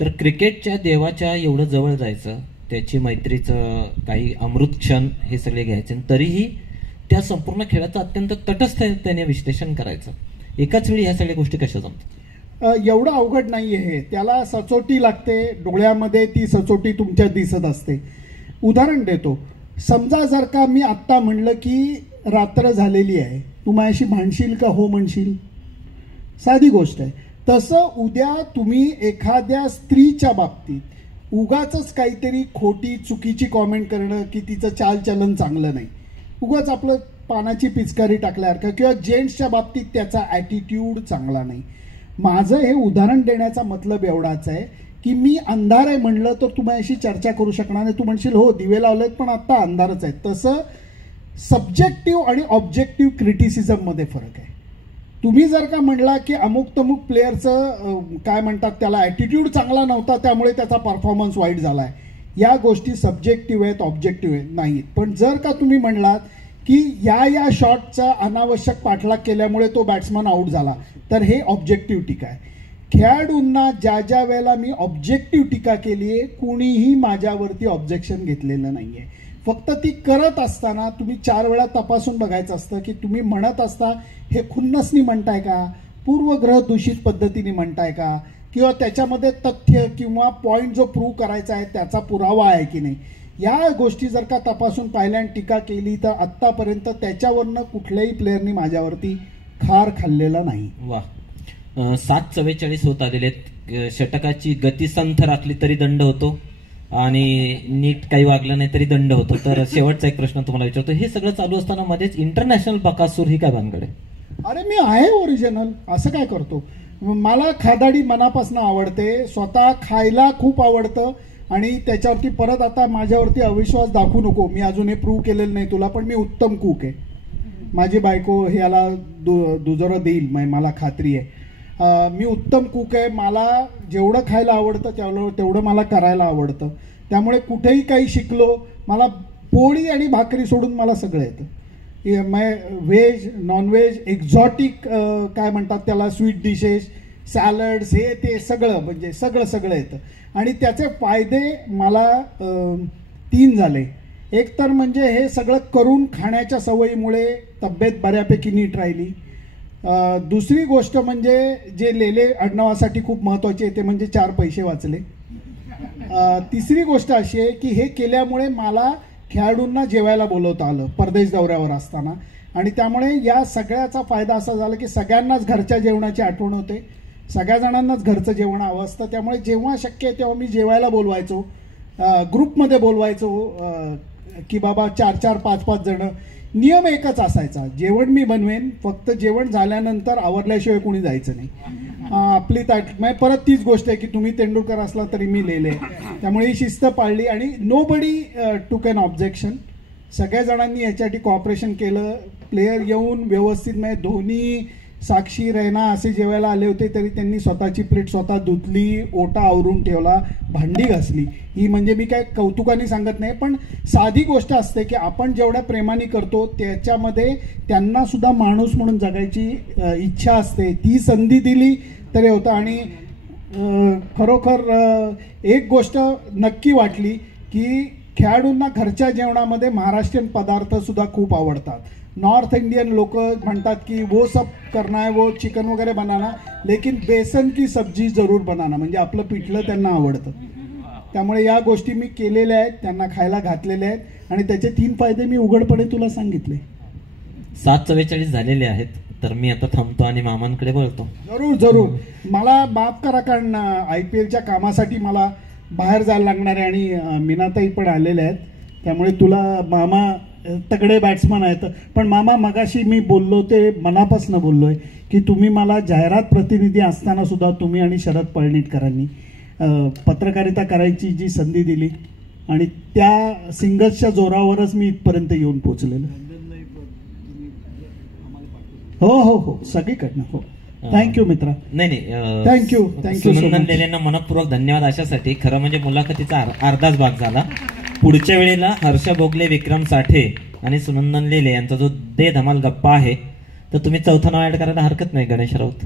तर क्रिकेटच्या देवाच्या एवढं जवळ जायचं, त्याची मैत्रीचं काही अमृत क्षण हे सगळे घ्यायचे, तरीही त्या संपूर्ण खेळाचं अत्यंत तटस्थतेने विश्लेषण करायचं. एकाच वेळी ह्या सगळ्या गोष्टी कशा जमतात? एवढं अवघड नाही आहे. त्याला सचोटी लागते. डोळ्यामध्ये ती सचोटी तुमच्या दिसत असते. उदाहरण देतो. समजा जर का मी आत्ता म्हणलं की रात्र झालेली आहे, तू माझ्याशी भांडशील का हो म्हणशील? साधी गोष्ट आहे. तसं उद्या तुम्ही एखाद्या स्त्रीच्या बाबतीत उगाच काहीतरी खोटी चुकीची कॉमेंट करणं की तिचं चालचलन चांगलं नाही, उगाच आपलं पानाची पिचकारी टाकल्यासारखं, किंवा जेंट्सच्या बाबतीत त्याचा ॲटिट्यूड चांगला नाही. माझं हे उदाहरण देण्याचा मतलब एवढाच आहे की मी अंधार आहे म्हणलं तर तू माझ्याशी चर्चा करू शकणार नाही. तू म्हणशील हो दिवे लावलेत पण आत्ता अंधारच आहे. तसं सब्जेक्टिव्ह आणि ऑब्जेक्टिव्ह क्रिटिसिझममध्ये फरक आहे. तुम्ही जर का म्हणला की अमुक तमुक प्लेअरचं काय म्हणतात त्याला ॲटिट्यूड चांगला नव्हता त्यामुळे त्याचा परफॉर्मन्स वाईट झाला आहे, या गोष्टी सब्जेक्टिव्ह आहेत, ऑब्जेक्टिव्ह आहेत नाहीत. पण जर का तुम्ही म्हणलात की या शॉटचा अनावश्यक पाठलाग केल्यामुळे तो बॅट्समन आऊट झाला, तर हे ऑब्जेक्टिव्ह टीका आहे. खेळाडूंना ज्या वेळेला मी ऑब्जेक्टिव्ह टीका केली आहे, कुणीही माझ्यावरती ऑब्जेक्शन घेतलेलं नाही आहे. फक्त ती करत असताना तुम्ही 4 वेळा तपासून बघायचं असतं की तुम्ही म्हणत असता हे खुन्नसनी म्हणताय का, पूर्वग्रह दूषित पद्धतीने म्हणताय का, किंवा त्याच्यामध्ये तथ्य किंवा पॉईंट जो प्रूव्ह करायचा आहे त्याचा पुरावा आहे की नाही. या गोष्टी जर का तपासून पाहिल्या आणि टीका केली तर आत्तापर्यंत त्याच्यावरनं कुठल्याही प्लेअरनी माझ्यावरती खार खाल्लेला नाही. वा. 7:44 होत आलेले. षटकाची गती संथ राखली तरी दंड होतो आणि नीट काही वागलं नाही तरी दंड होतो. तर शेवटचा एक प्रश्न तुम्हाला विचारतो. हे सगळं चालू असताना मध्येच इंटरनॅशनल बकासूर ही काय भानगड आहे? अरे मी आहे ओरिजिनल, असं काय करतो. मला खादाडी मनापासून आवडते, स्वतः खायला खूप आवडतं आणि त्याच्यावरती परत आता माझ्यावरती अविश्वास दाखवू नको. मी अजून हे प्रूव्ह केलेलं नाही तुला, पण मी उत्तम कूक आहे. माझी बायको हे याला दुजोरं देईल, मला खात्री आहे. मी उत्तम कूक आहे. मला जेवढं खायला आवडतं तेवढं मला करायला आवडतं. त्यामुळे कुठेही काही शिकलो, मला पोळी आणि भाकरी सोडून मला सगळं येतं. व्हेज, नॉनव्हेज, एक्झॉटिक काय म्हणतात त्याला, स्वीट डिशेस, सॅलड्स हे ते सगळं, म्हणजे सगळं येतं. आणि त्याचे फायदे मला 3 झाले. एक तर म्हणजे हे सगळं करून खाण्याच्या सवयीमुळे तब्येत बऱ्यापैकी नीट राहिली. दुसरी गोष्ट म्हणजे जे लेले आडनावासाठी खूप महत्त्वाचे आहे ते म्हणजे 4 पैसे वाचले. तिसरी गोष्ट अशी आहे की हे केल्यामुळे मला खेळाडूंना जेवायला बोलवता आलं परदेश दौऱ्यावर असताना. आणि त्यामुळे या सगळ्याचा फायदा असा झाला की सगळ्यांनाच घरच्या जेवणाची आठवण होते, सगळ्या जणांनाच घरचं जेवण हवं असतं. त्यामुळे जेव्हा शक्य आहे तेव्हा मी जेवायला बोलवायचो, ग्रुपमध्ये बोलवायचो की बाबा 4-4, 5-5 जणं. नियम एकच असायचा, जेवण मी बनवेन, फक्त जेवण झाल्यानंतर आवरल्याशिवाय कोणी जायचं नाही. आपली म्हणजे परत तीच गोष्ट आहे की तुम्ही तेंडुलकर असला तरी मी लेले. त्यामुळे ही शिस्त पाळली आणि नो बडी टूक एन ऑब्जेक्शन. सगळ्या जणांनी याच्यासाठी कॉपरेशन केलं. प्लेयर येऊन व्यवस्थित, म्हणजे धोनी, साक्षी, रैना असे जेवायला आले होते तरी त्यांनी स्वतःची प्लेट स्वतः धुतली, ओटा आवरून ठेवला, भांडी घासली. ही म्हणजे मी काय कौतुकाने सांगत नाही, पण साधी गोष्ट असते की आपण जेवढ्या प्रेमाने करतो त्याच्यामध्ये त्यांना सुद्धा माणूस म्हणून जगायची इच्छा असते. ती संधी दिली तरी होतं. आणि खरोखर एक गोष्ट नक्की वाटली की खेळाडूंना घरच्या जेवणामध्ये महाराष्ट्रीयन पदार्थ सुद्धा खूप आवडतात. नॉर्थ इंडियन लोक म्हणतात की वो सब करना है, वो चिकन वगैरे बनाना, लेकिन बेसन की सब्जी जरूर बनाना, म्हणजे आपलं पिठलं त्यांना आवडतं. त्यामुळे या गोष्टी मी केलेल्या आहेत, त्यांना खायला घातलेल्या आहेत. आणि त्याचे 3 फायदे मी उघडपणे तुला सांगितले. 7:44 झालेले आहेत, तर मी आता थांबतो आणि मामांकडे बोलतो. जरूर मला माफ करा, कारण IPLच्या कामासाठी मला बाहेर जायला लागणार आहे आणि मीनाताई पण आलेल्या आहेत. त्यामुळे तुला, मामा तगडे बॅट्समन आहेत, पण मामा मगाशी मी बोललो ते मनापासून बोललोय की तुम्ही मला जाहिरात प्रतिनिधी असताना सुद्धा तुम्ही आणि शरद पळणिटकरांनी पत्रकारिता करायची जी संधी दिली आणि त्या सिंगल्सच्या जोरावरच मी इथपर्यंत येऊन पोहोचलेलो. हो सगळीकडनं. हो, थँक्यू मित्रा. नाही थँक्यू सुनंदन लेलेंना मनपूर्वक धन्यवाद. अशासाठी खरं म्हणजे मुलाखतीचा अर्धाच भाग झाला. पुढच्या वेळेला हर्ष भोगले, विक्रम साठे आणि सुनंदन लेले यांचा जो दे धमाल गप्पा आहे, तर तुम्ही 4थं नाव ऍड करायला हरकत नाही, गणेश राऊत.